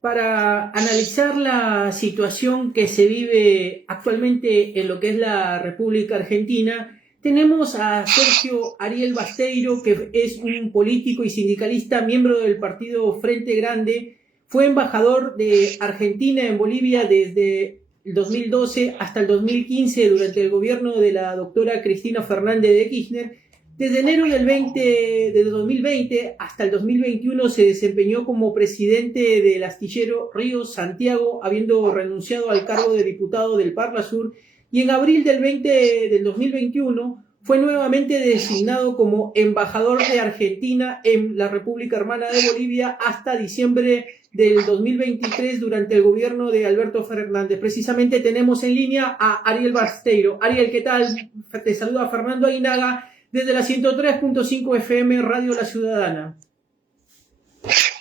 Para analizar la situación que se vive actualmente en lo que es la República Argentina, tenemos a Sergio Ariel Basteiro, que es un político y sindicalista, miembro del partido Frente Grande. Fue embajador de Argentina en Bolivia desde el 2012 hasta el 2015 durante el gobierno de la doctora Cristina Fernández de Kirchner. Desde enero de 2020 hasta el 2021 se desempeñó como presidente del astillero Río Santiago, habiendo renunciado al cargo de diputado del Parla Sur, y en abril del 2021 fue nuevamente designado como embajador de Argentina en la República Hermana de Bolivia hasta diciembre del 2023 durante el gobierno de Alberto Fernández. Precisamente tenemos en línea a Ariel Basteiro. Ariel, ¿qué tal? Te saluda Fernando Aguinaga desde la 103.5 FM Radio La Ciudadana.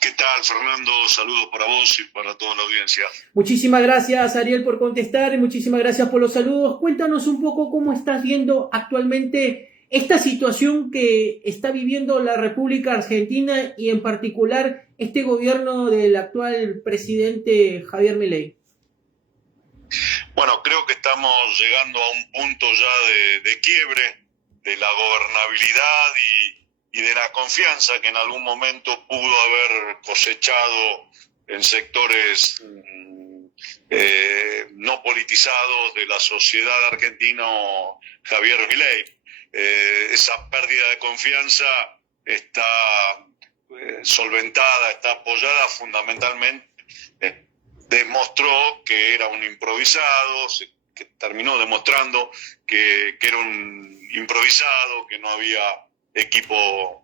¿Qué tal, Fernando? Saludos para vos y para toda la audiencia. Muchísimas gracias, Ariel, por contestar y muchísimas gracias por los saludos. Cuéntanos un poco cómo estás viendo actualmente esta situación que está viviendo la República Argentina y en particular este gobierno del actual presidente Javier Milei. Bueno, creo que estamos llegando a un punto ya de quiebre de la gobernabilidad y de la confianza que en algún momento pudo haber cosechado en sectores no politizados de la sociedad argentina Javier Milei. Esa pérdida de confianza está solventada, está apoyada fundamentalmente. Demostró que era un improvisado, que terminó demostrando que era un improvisado, que no había equipo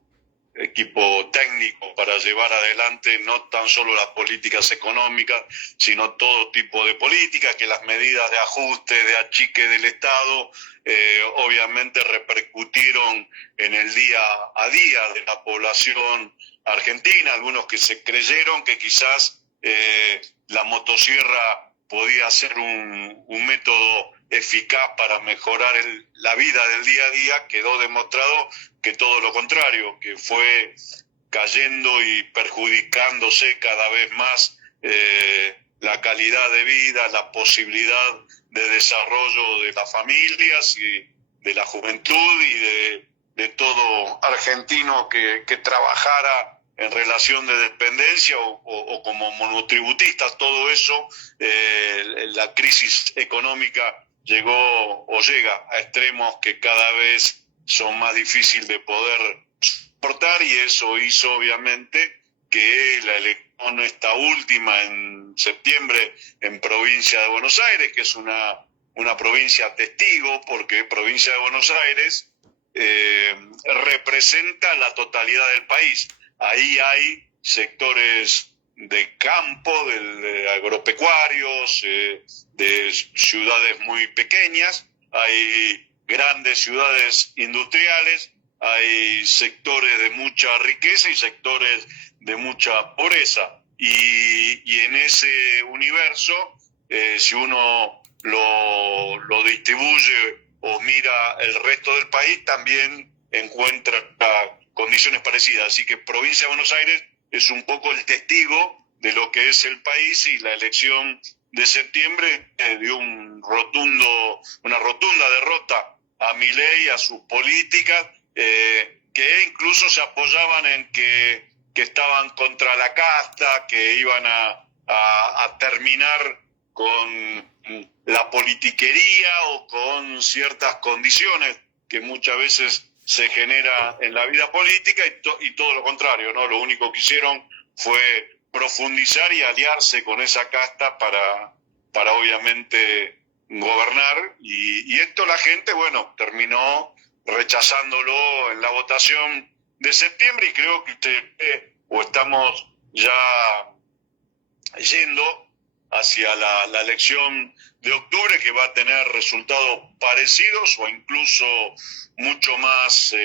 técnico para llevar adelante no tan solo las políticas económicas, sino todo tipo de políticas, que las medidas de ajuste, de achique del Estado, obviamente repercutieron en el día a día de la población argentina. Algunos que se creyeron que quizás la motosierra podía ser un método eficaz para mejorar la vida del día a día, quedó demostrado que todo lo contrario, que fue cayendo y perjudicándose cada vez más la calidad de vida, la posibilidad de desarrollo de las familias y de la juventud y de todo argentino que trabajara en relación de dependencia o como monotributista. Todo eso, la crisis económica llegó o llega a extremos que cada vez son más difíciles de poder soportar, y eso hizo obviamente que la elección esta última en septiembre en provincia de Buenos Aires, que es una provincia testigo, porque provincia de Buenos Aires representa la totalidad del país. Ahí hay sectores de campo, de agropecuarios, de ciudades muy pequeñas, hay grandes ciudades industriales, hay sectores de mucha riqueza y sectores de mucha pobreza. Y en ese universo, si uno lo distribuye o mira el resto del país, también encuentra condiciones parecidas. Así que provincia de Buenos Aires es un poco el testigo de lo que es el país, y la elección de septiembre dio una rotunda derrota a Milei, a sus políticas, que incluso se apoyaban en que estaban contra la casta, que iban a terminar con la politiquería o con ciertas condiciones que muchas veces se genera en la vida política, y todo lo contrario, ¿no? Lo único que hicieron fue profundizar y aliarse con esa casta para obviamente gobernar, y esto la gente, bueno, terminó rechazándolo en la votación de septiembre, y creo que estamos ya yendo hacia la elección de octubre, que va a tener resultados parecidos o incluso mucho más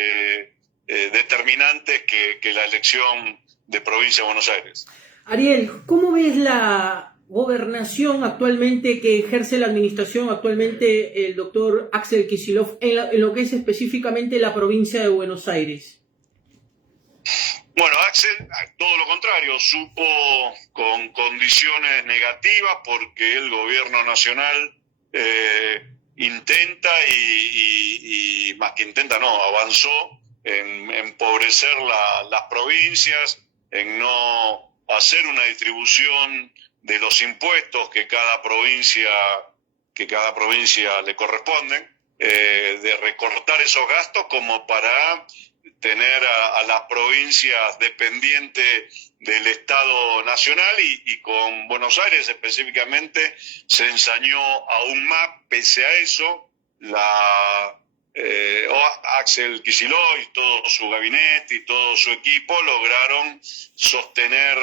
determinantes que la elección de provincia de Buenos Aires. Ariel, ¿cómo ves la gobernación actualmente que ejerce la administración actualmente el doctor Axel Kicillof en lo que es específicamente la provincia de Buenos Aires? Bueno, Axel, todo lo contrario, supo con condiciones negativas porque el gobierno nacional intenta y más que intenta, no, avanzó en empobrecer las provincias, en no hacer una distribución de los impuestos que cada provincia le corresponden, de recortar esos gastos como para tener a las provincias dependientes del Estado Nacional y con Buenos Aires específicamente se ensañó aún más. Pese a eso, Axel Kicillof y todo su gabinete y todo su equipo lograron sostener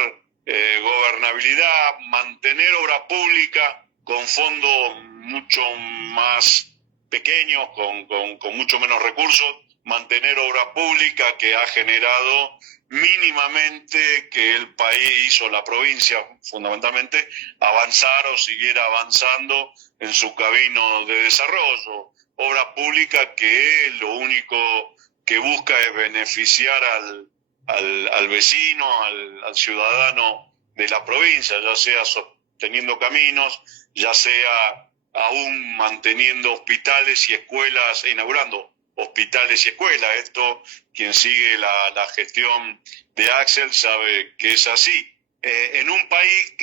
gobernabilidad, mantener obra pública con fondos mucho más pequeños, con mucho menos recursos, mantener obra pública que ha generado mínimamente que el país o la provincia fundamentalmente avanzara o siguiera avanzando en su camino de desarrollo. Obra pública que lo único que busca es beneficiar al vecino, al ciudadano de la provincia, ya sea sosteniendo caminos, ya sea aún manteniendo hospitales y escuelas, inaugurando hospitales y escuelas. Esto, quien sigue la gestión de Axel sabe que es así. En un país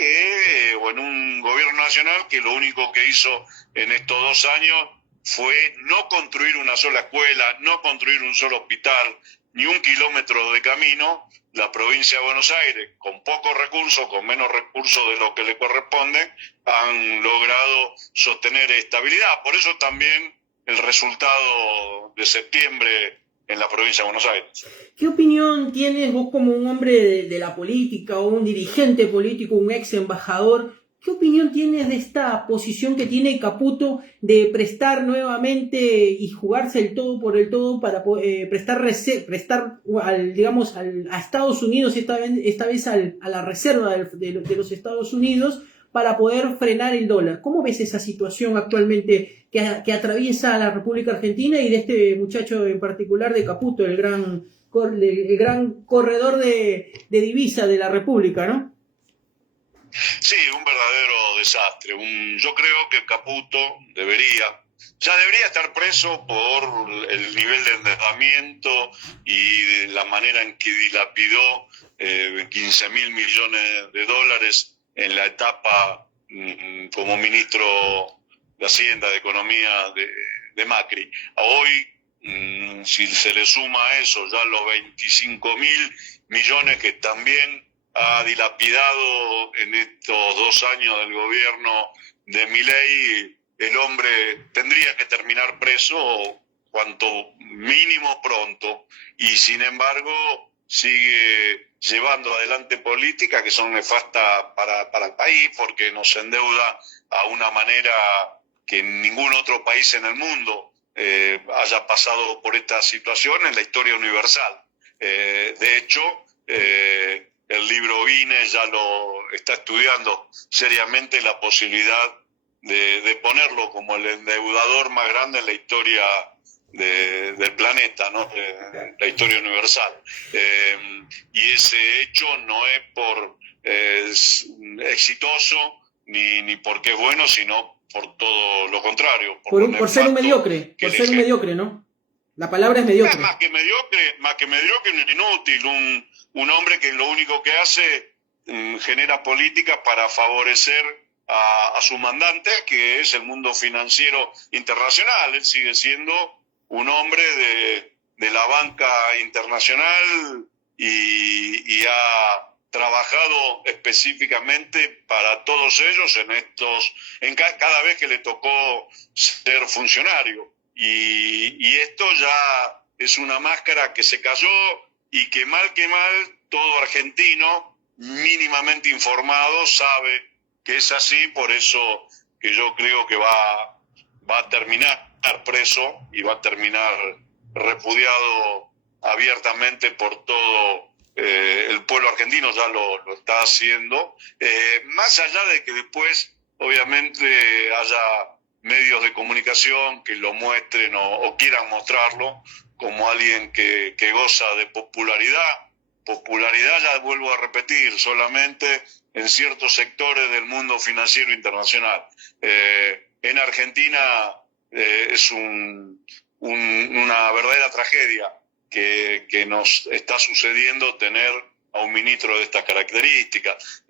o en un gobierno nacional que lo único que hizo en estos 2 años fue no construir una sola escuela, no construir un solo hospital, ni 1 kilómetro de camino. La provincia de Buenos Aires, con pocos recursos, con menos recursos de lo que le corresponde, han logrado sostener estabilidad. Por eso también el resultado de septiembre en la provincia de Buenos Aires. ¿Qué opinión tienes vos como un hombre de la política o un dirigente político, un ex embajador? ¿Qué opinión tienes de esta posición que tiene Caputo de prestar nuevamente y jugarse el todo por el todo para prestar a Estados Unidos, esta vez a la reserva de los Estados Unidos, para poder frenar el dólar? ¿Cómo ves esa situación actualmente que atraviesa la República Argentina y de este muchacho en particular de Caputo, el gran corredor de divisa de la República, ¿no? Sí, un verdadero desastre. Yo creo que Caputo ya debería estar preso por el nivel de endeudamiento y de la manera en que dilapidó 15.000 millones de dólares en la etapa como ministro de Hacienda, de Economía de Macri. Hoy, si se le suma a eso ya los 25.000 millones que también ha dilapidado en estos 2 años del gobierno de Milei, el hombre tendría que terminar preso cuanto mínimo pronto, y sin embargo sigue llevando adelante políticas que son nefastas para el país, porque nos endeuda a una manera que ningún otro país en el mundo haya pasado por esta situación en la historia universal. De hecho, el libro INE ya lo está estudiando seriamente la posibilidad de ponerlo como el endeudador más grande en la historia del planeta, ¿no? La historia universal. Y ese hecho no es por exitoso ni porque es bueno, sino por todo lo contrario. Por ser un mediocre, ¿no? La palabra es mediocre. Más que mediocre, un inútil, un hombre que lo único que hace genera políticas para favorecer a su mandante, que es el mundo financiero internacional. Él sigue siendo un hombre de la banca internacional y ha trabajado específicamente para todos ellos cada vez que le tocó ser funcionario. Y esto ya es una máscara que se cayó y que mal todo argentino mínimamente informado sabe que es así. Por eso que yo creo que va a terminar preso y va a terminar repudiado abiertamente por todo el pueblo argentino ya lo está haciendo, más allá de que después obviamente haya medios de comunicación que lo muestren o quieran mostrarlo como alguien que goza de popularidad, ya vuelvo a repetir, solamente en ciertos sectores del mundo financiero internacional. En Argentina es una verdadera tragedia que nos está sucediendo tener a un ministro de estas características.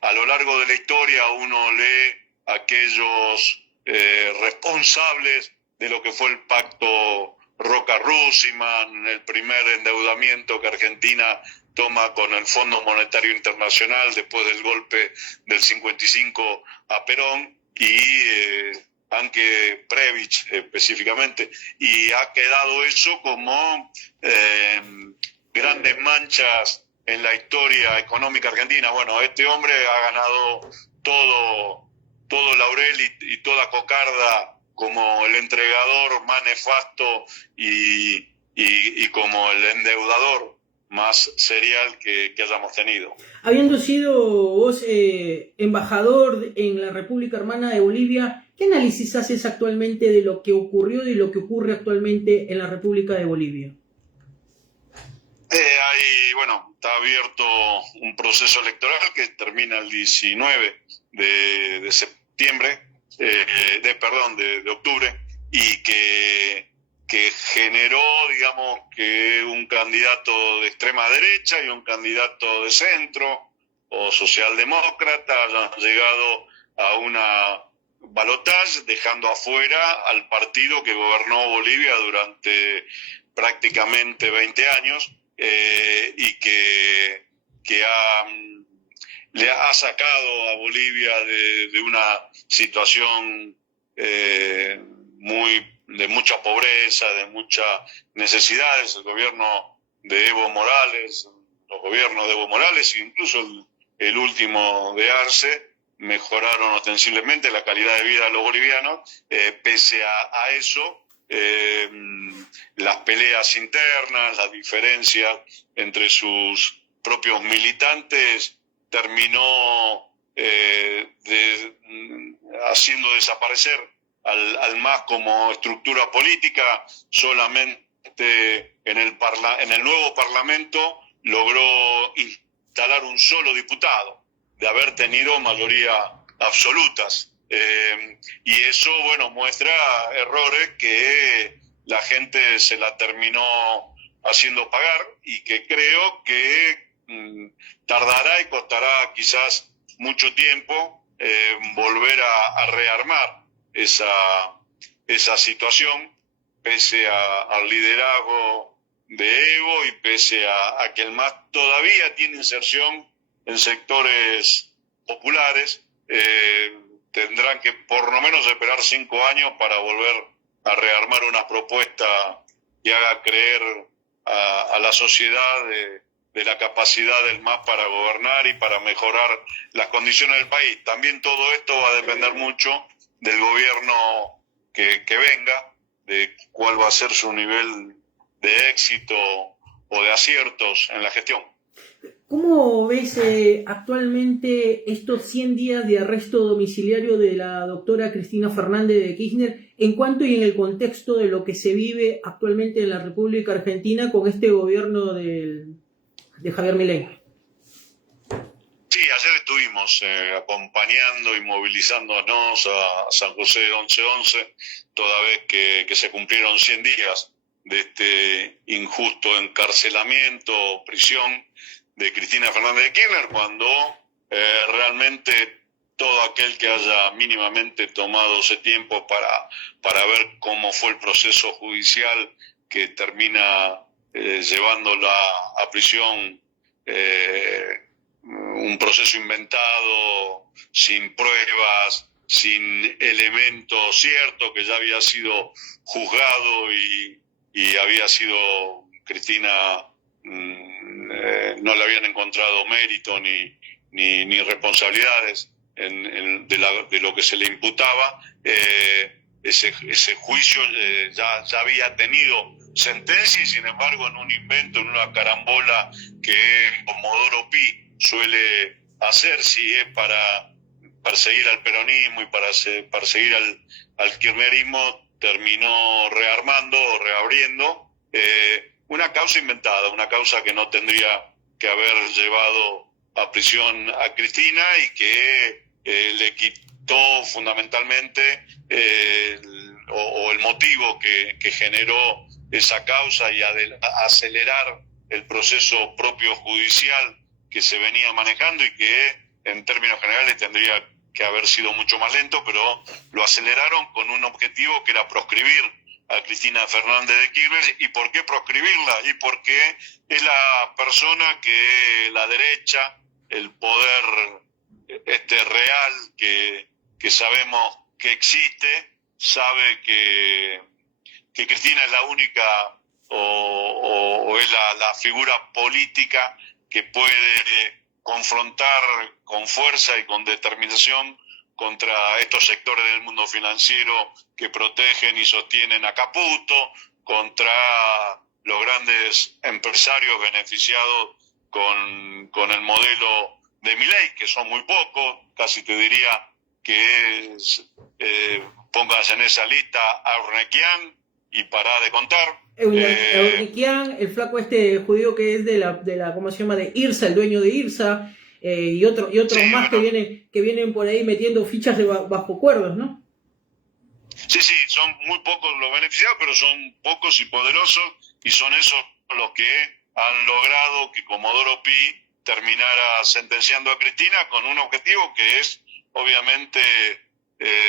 A lo largo de la historia uno lee aquellos responsables de lo que fue el pacto Roca-Russiman, el primer endeudamiento que Argentina toma con el Fondo Monetario Internacional después del golpe del 55 a Perón y Anke Previch específicamente, y ha quedado eso como grandes manchas en la historia económica argentina. Bueno, este hombre ha ganado todo laurel y toda cocarda como el entregador más nefasto y como el endeudador más serial que hayamos tenido. Habiendo sido vos embajador en la República Hermana de Bolivia, ¿qué análisis haces actualmente de lo que ocurrió y lo que ocurre actualmente en la República de Bolivia? Está abierto un proceso electoral que termina el 19 de septiembre, de octubre, y que generó, digamos, que un candidato de extrema derecha y un candidato de centro o socialdemócrata hayan llegado a una balotaje, dejando afuera al partido que gobernó Bolivia durante prácticamente 20 años y que le ha sacado a Bolivia de una situación de mucha pobreza, de muchas necesidades. El gobierno de Evo Morales, los gobiernos de Evo Morales e incluso el último de Arce mejoraron ostensiblemente la calidad de vida de los bolivianos. Pese a eso, las peleas internas, las diferencias entre sus propios militantes terminó haciendo desaparecer al MAS como estructura política. Solamente en el nuevo Parlamento logró instalar un solo diputado, de haber tenido mayoría absolutas. Y eso, muestra errores que la gente se la terminó haciendo pagar y que creo que tardará y costará quizás mucho tiempo volver a rearmar esa situación, pese al liderazgo de Evo y pese a que el MAS todavía tiene inserción en sectores populares. Tendrán que por lo menos esperar 5 años para volver a rearmar una propuesta que haga creer a la sociedad de la capacidad del MAS para gobernar y para mejorar las condiciones del país. También todo esto va a depender mucho del gobierno que venga, de cuál va a ser su nivel de éxito o de aciertos en la gestión. ¿Cómo ves actualmente estos 100 días de arresto domiciliario de la doctora Cristina Fernández de Kirchner en cuanto y en el contexto de lo que se vive actualmente en la República Argentina con este gobierno de Javier Milei? Sí, ayer estuvimos acompañando y movilizándonos a San José 1111, toda vez que se cumplieron 100 días de este injusto encarcelamiento, prisión de Cristina Fernández de Kirchner, cuando realmente todo aquel que haya mínimamente tomado ese tiempo para ver cómo fue el proceso judicial que termina llevándola a prisión, un proceso inventado, sin pruebas, sin elementos ciertos, que ya había sido juzgado y había sido Cristina, no le habían encontrado mérito ni responsabilidades de lo que se le imputaba. Ese juicio ya había tenido sentencia y sin embargo en un invento, en una carambola que Comodoro Pi suele hacer si es para perseguir al peronismo y para perseguir al kirchnerismo, terminó rearmando o reabriendo una causa inventada, una causa que no tendría que haber llevado a prisión a Cristina y que le quitó fundamentalmente el motivo que generó esa causa y acelerar el proceso propio judicial que se venía manejando y que en términos generales tendría que haber sido mucho más lento, pero lo aceleraron con un objetivo que era proscribir a Cristina Fernández de Kirchner. ¿Y por qué proscribirla? Y porque es la persona que la derecha, el poder real que sabemos que existe, sabe que Cristina es la única o es la figura política que puede confrontar con fuerza y con determinación contra estos sectores del mundo financiero que protegen y sostienen a Caputo, contra los grandes empresarios beneficiados con el modelo de Milei, que son muy pocos, casi te diría que pongas en esa lista a Urnequian y pará de contar. Euriquian, el flaco judío que es de la ¿cómo se llama? De IRSA, el dueño de IRSA, y otros sí, más bueno, que vienen por ahí metiendo fichas bajo cuerdos, ¿no? Sí, son muy pocos los beneficiados, pero son pocos y poderosos, y son esos los que han logrado que Comodoro Pi terminara sentenciando a Cristina con un objetivo que es, obviamente,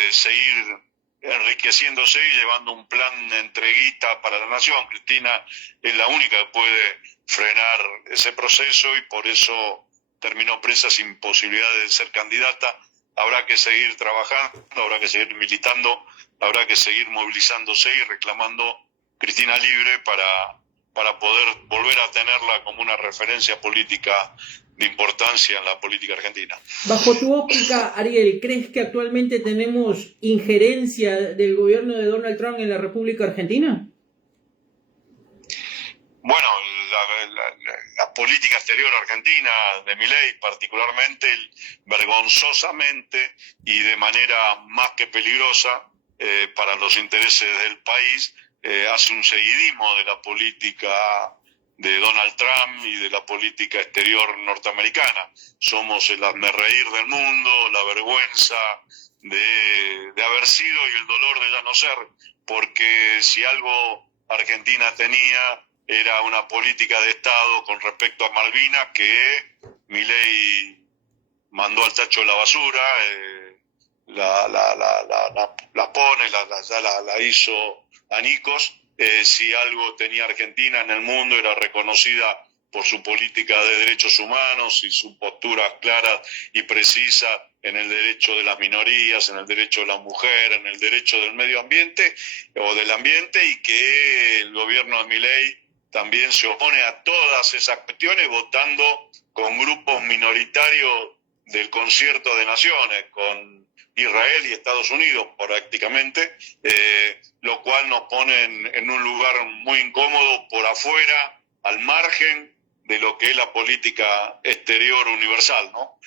seguir enriqueciéndose y llevando un plan entreguista para la nación. Cristina es la única que puede frenar ese proceso y por eso terminó presa sin posibilidad de ser candidata. Habrá que seguir trabajando, habrá que seguir militando, habrá que seguir movilizándose y reclamando Cristina libre para poder volver a tenerla como una referencia política de importancia en la política argentina. Bajo tu óptica, Ariel, ¿crees que actualmente tenemos injerencia del gobierno de Donald Trump en la República Argentina? Bueno, la política exterior argentina de Milei, particularmente, vergonzosamente y de manera más que peligrosa para los intereses del país, hace un seguidismo de la política de Donald Trump y de la política exterior norteamericana. Somos el hazmerreír del mundo, la vergüenza de haber sido y el dolor de ya no ser, porque si algo Argentina tenía era una política de Estado con respecto a Malvinas que Milei mandó al tacho de la basura, la pone, la hizo añicos. Si algo tenía Argentina en el mundo era reconocida por su política de derechos humanos y su postura clara y precisa en el derecho de las minorías, en el derecho de la mujer, en el derecho del medio ambiente o del ambiente, y que el gobierno de Milei también se opone a todas esas cuestiones, votando con grupos minoritarios del concierto de naciones, con Israel y Estados Unidos prácticamente, lo cual nos pone en un lugar muy incómodo por afuera, al margen de lo que es la política exterior universal, ¿no?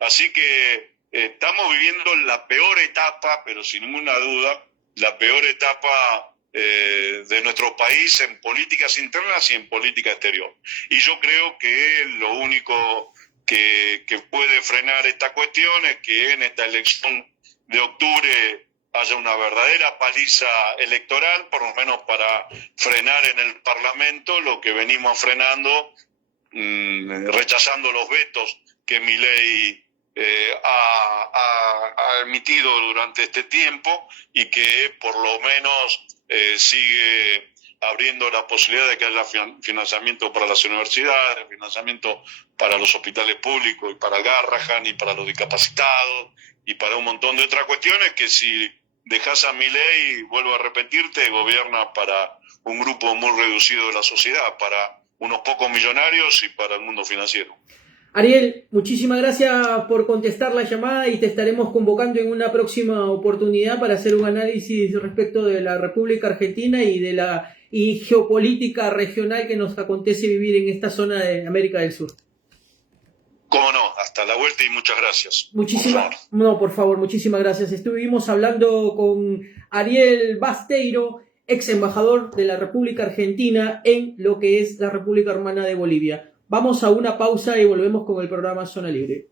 Así que estamos viviendo la peor etapa, pero sin ninguna duda, la peor etapa de nuestro país en políticas internas y en política exterior. Y yo creo que lo único que puede frenar esta cuestión es que en esta elección de octubre haya una verdadera paliza electoral, por lo menos para frenar en el Parlamento lo que venimos frenando, rechazando los vetos que Milei ha emitido durante este tiempo y que por lo menos sigue abriendo la posibilidad de que haya financiamiento para las universidades, financiamiento para los hospitales públicos y para Garrahan y para los discapacitados y para un montón de otras cuestiones que si dejas a Milei, vuelvo a repetirte, gobierna para un grupo muy reducido de la sociedad, para unos pocos millonarios y para el mundo financiero. Ariel, muchísimas gracias por contestar la llamada y te estaremos convocando en una próxima oportunidad para hacer un análisis respecto de la República Argentina y de la geopolítica regional que nos acontece vivir en esta zona de América del Sur. Cómo no, hasta la vuelta y muchas gracias. Por favor, muchísimas gracias. Estuvimos hablando con Ariel Basteiro, ex embajador de la República Argentina en lo que es la República Hermana de Bolivia. Vamos a una pausa y volvemos con el programa Zona Libre.